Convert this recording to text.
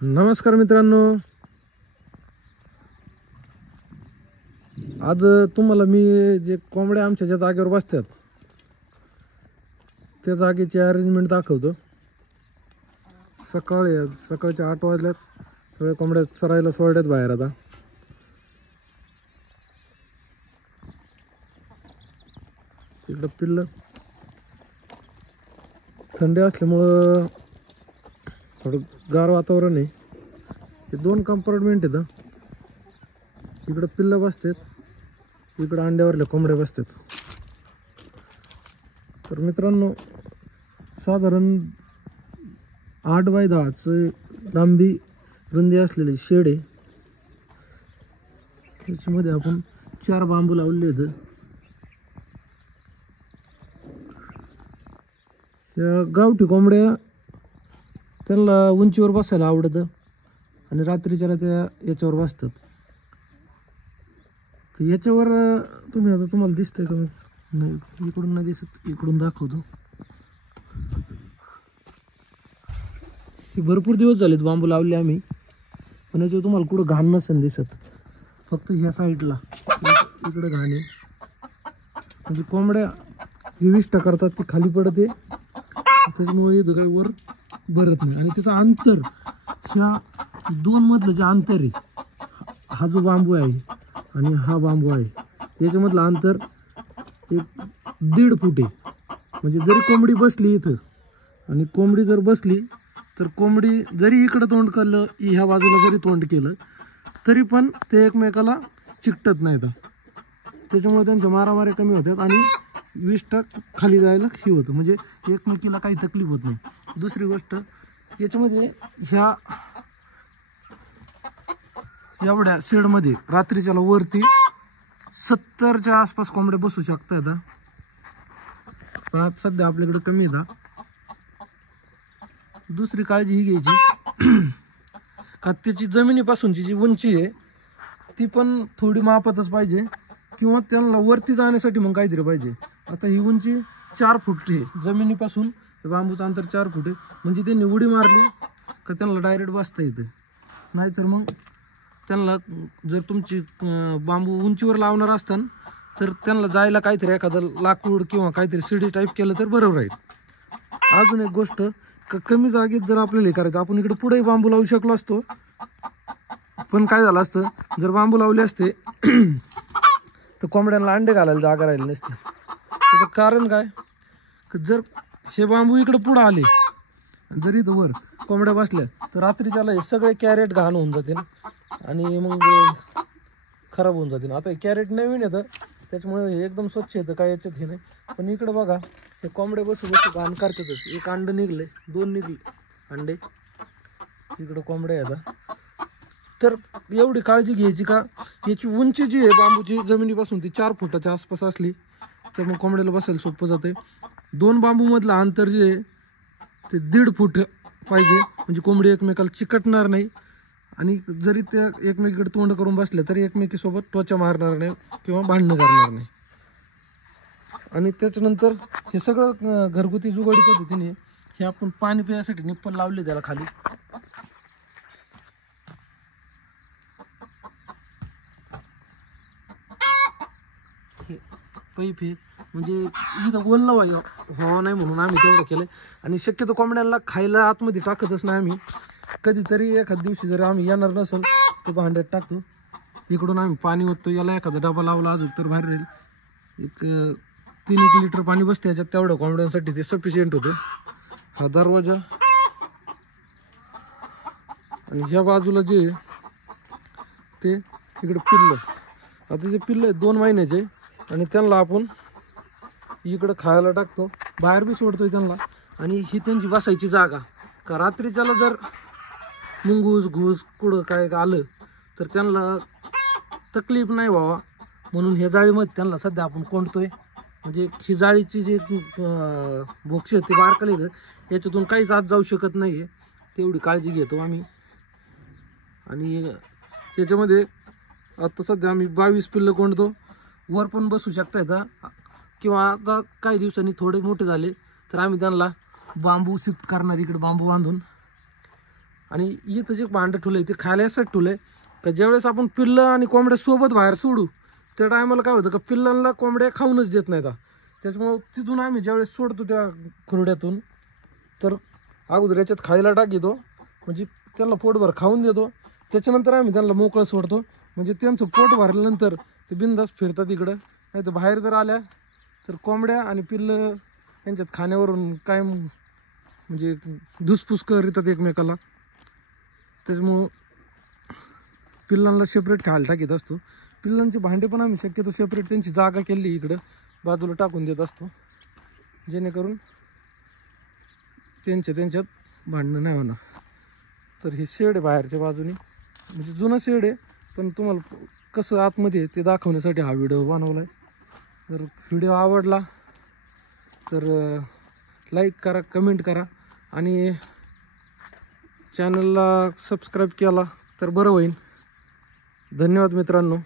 नमस्कार मित्रांनो, आज तुम्हाला मी जे कोंबड्या आमच्या ज्या जागेवर बसतात त्या जागेची अरेंजमेंट दाखवतो। सकाळचे 8 वाजल्यात, सगळे कोंबड्या चरायला सोडल्यात बाहेर। आता इकडं पिल्लं थंडी असल्यामुळं थोडं गार वातावरण आहे। हे 2 कंपार्टमेंट आहेत। इकडं पिल्लं बसतात, इकडं अंड्यावरल्या कोंबड्या बसतात। तर मित्रांनो, साधारण 8 बाय 10 लांबी रुंदी असलेली शेड आहे। त्याच्यामध्ये आपण 4 बांबू लावले आहेत। या गावठी कोंबड्या त्यांना उंचीवर बसायला आवडतं आणि रात्रीच्याला त्या याच्यावर बसतात। तर याच्यावर तुम्हाला दिसतंय का? नाही, इकडून नाही दिसत, इकडून दाखवतो। हे भरपूर दिवस झालेत बांबू लावले आम्ही, पण याच्यावर तुम्हाला कुठं घाण नसेल दिसत, फक्त ह्या साईडला इकडं घाण आहे। म्हणजे कोंबड्या विविष्ट करतात, ती खाली पडते, त्याच्यामुळे इथं काही वर भरत नाही। आणि त्याचं अंतर, ह्या 2 मधलं जे अंतर आहे, हा जो बांबू आहे आणि हा बांबू आहे, याच्यामधलं अंतर 1.5 फूट आहे। म्हणजे जरी कोंबडी बसली इथं आणि कोंबडी जर बसली तर कोंबडी जरी इकडं तोंड केलं, ह्या बाजूला जरी तोंड केलं, तरी पण ते एकमेकाला चिकटत नाहीत। त्याच्यामुळे त्यांच्या मारामाऱ्या कमी होतात आणि विष्ट खाली जायला ही होतं, म्हणजे एकमेकीला काही तकलीफ होत नाही। दुसरी गोष्ट, याच्यामध्ये ह्या एवढ्या शेडमध्ये रात्रीच्याला वरती 70च्या आसपास कोंबड्या बसू शकतात। पण आता सध्या आपल्याकडे कमी येतात। दुसरी काळजी ही घ्यायची का त्याची जमिनीपासूनची जी उंची आहे ती पण थोडी मापातच पाहिजे, किंवा त्यांना वरती जाण्यासाठी मग काहीतरी पाहिजे। आता ही उंची 4 फूट आहे, जमिनीपासून बांबूचं अंतर 4 फूट आहे। म्हणजे त्यांनी उडी मारली का त्यांना डायरेक्ट बसता येतं। नाहीतर मग त्यांना जर तुमची बांबू उंचीवर लावणार असताना तर त्यांना जायला काहीतरी एखादं लाकूड किंवा काहीतरी शिडी टाईप केलं तर बरोबर राहील। अजून एक गोष्ट, कमी जागेत जर आपल्याला हे करायचं, आपण इकडे पुढेही बांबू लावू शकलो असतो, पण काय झालं असतं, जर बांबू लावले असते तर कोंबड्यांना अंडे घालायला जागा राहिली नसते। त्याचं कारण काय, जर हे बांबू इकडे पुढे आले, जरी इथं वर कोंबड्या बसल्या, तर रात्रीच्याला हे सगळे कॅरेट घाण होऊन जातील आणि मग खराब होऊन जातील। आता हे कॅरेट नवीन येतं, त्याच्यामुळे हे एकदम स्वच्छ येतं, काय याच्यात हे नाही। पण इकडं बघा, हे कोंबड्या बसू घाण करतातच। एक अंड निघले, 2 निघले अंडे, इकडं कोंबड्या येतात। तर एवढी काळजी घ्यायची का याची उंची जी आहे बांबूची जमिनीपासून ती 4 फुटाच्या आसपास असली तर मग कोंबड्याला बसायला सोपं जाते। 2 बांबूमधलं अंतर जे आहे ते 1.5 फूट पाहिजे, म्हणजे कोंबडी एकमेकाला चिकटणार नाही आणि जरी त्या एकमेकीकडे तोंड करून बसल्या तरी एकमेकीसोबत त्वचा मारणार नाही किंवा भांडणं करणार नाही। आणि त्याच्यानंतर हे सगळं घरगुती जुगाडी पद्धतीने हे आपण पाणी पिण्यासाठी निप्पल लावले त्याला खाली। हे पाईप हे म्हणजे इथं बोलणं व्हावं नाही म्हणून आम्ही तेवढं केलं। आणि शक्यतो कोंबड्यांना खायला आतमध्ये टाकतच नाही आम्ही, कधीतरी एखाद दिवशी जर आम्ही येणार नसेल तर भांड्यात टाकतो। इकडून आम्ही पाणी ओततो, याला एखादा डबा लावला अजून तर बाहेर राहील। एक 3-1 लिटर पाणी बसते याच्यात, तेवढं कोंबड्यांसाठी ते सफिशियंट होतं। हा दरवाजा आणि ह्या बाजूला जे ते इकडे पिल्लं, आता जे पिल्लं 2 महिन्याचे आणि त्यांना आपण इकडं खायला टाकतो, बाहेर बी सोडतोय त्यांना। आणि ही त्यांची बसायची जागा, का रात्रीच्याला जर मुंगूस घूस कुठं काय आलं तर त्यांना तकलीफ नाही व्हावा म्हणून ह्या जाळीमध्ये त्यांना सध्या आपण कोंडतोय। म्हणजे ही जाळीची जी बोक्स आहेत ते बारकाले आहेत, याच्यातून काहीच आत जाऊ शकत नाही, तेवढी काळजी घेतो आम्ही। आणि याच्यामध्ये आता सध्या आम्ही 22 पिल्लं कोंडतो, वर पण बसू शकता येतं, किंवा आता काही दिवसांनी थोडे मोठे झाले तर आम्ही त्यांना बांबू शिफ्ट करणार, इकडे बांबू बांधून आणि इथं जे भांडं ठुलं आहे ते खायला यासाठी ठुलं आहे का ज्यावेळेस आपण पिल्लं आणि कोंबड्या सोबत बाहेर सोडू त्या टायमाला काय होतं का पिल्लांना कोंबड्या खाऊनच देत नाहीत. त्याच्यामुळं तिथून आम्ही ज्यावेळेस सोडतो त्या खुरड्यातून तर अगोदर याच्यात खायला टाकीतो, म्हणजे त्यांना पोटभर खाऊन देतो. त्याच्यानंतर आम्ही त्यांना मोकळं सोडतो, म्हणजे त्यांचं पोट भरल्यानंतर ते बिंदास फिरतात इकडं. नाही तर बाहेर जर आल्या तर कोंबड्या आणि पिल्लं यांच्यात खाण्यावरून काय म्हणजे धुसफूस करीतात एकमेकाला. त्याच्यामुळं पिल्लांना सेपरेट खायला टाकीत असतो. पिल्लांचे भांडे पण आम्ही शक्यतो सेपरेट त्यांची जागा केली इकडं बाजूला टाकून देत असतो, जेणेकरून त्यांच्यात भांडणं नाही होणार. तर हे शेड आहे बाहेरच्या बाजूने, म्हणजे जुनं शेड आहे, पण तुम्हाला कसं आतमध्ये ते दाखवण्यासाठी हा व्हिडिओ बनवला आहे. जर व्हिडिओ आवडला तर लाईक करा, कमेंट करा आणि चॅनलला सबस्क्राईब केला तर बरं होईल. धन्यवाद मित्रांनो.